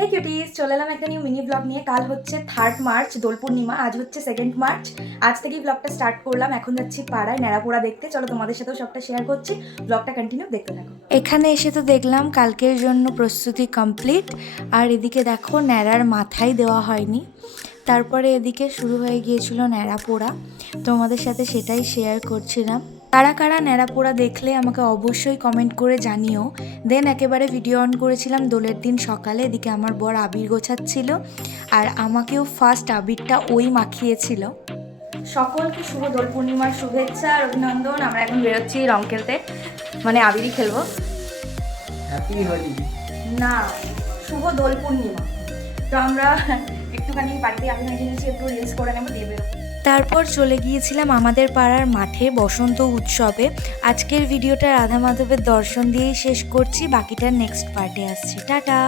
হে cuties, চলে এলাম একটা নিউ মিনি ব্লগ নিয়ে। কাল হচ্ছে 3 মার্চ দোল পূর্ণিমা, আজ হচ্ছে 2 মার্চ। আজ থেকেই ব্লগটা স্টার্ট করলাম। এখন যাচ্ছি পাড়ায় ন্যাড়াপোড়া দেখতে। চলো তোমাদের সাথেও সবটা শেয়ার করছি, ব্লগটা কন্টিনিউ দেখতে থাকো। এখানে এসে তো দেখলাম কালকের জন্য প্রস্তুতি কমপ্লিট, আর এদিকে দেখো ন্যাড়ার মাথায় দেওয়া হয়নি। তারপরে এদিকে শুরু হয়ে গিয়েছিল ন্যাড়াপোড়া, তোমাদের সাথে সেটাই শেয়ার করছিলাম। কারা কারা ন্যাড়াপোড়া দেখলে আমাকে অবশ্যই কমেন্ট করে জানিও। দেন একেবারে ভিডিও অন করেছিলাম দোলের দিন সকালে। এদিকে আমার বর আবির গোছাচ্ছিল, আর আমাকেও ফার্স্ট আবিরটা ওই মাখিয়েছিল। সকলকে শুভ দোল পূর্ণিমার শুভেচ্ছা আর অভিনন্দন। আমরা এখন বেরোচ্ছি রং খেলতে, মানে আবিরই খেলবো। হ্যাপি হোলি। না, শুভ দোল পূর্ণিমা। তো আমরা একটুখানি বাড়িতে আমি নিয়েছি, একটু রিলস করে নেবো, দিয়ে বেরোবো। তারপর চলে গিয়েছিলাম আমাদের পাড়ার মাঠে বসন্ত উৎসবে। আজকের ভিডিওটা রাধা মাধবের দর্শন দিয়েই শেষ করছি, বাকিটা নেক্সট পার্টে আসছে। টাটা।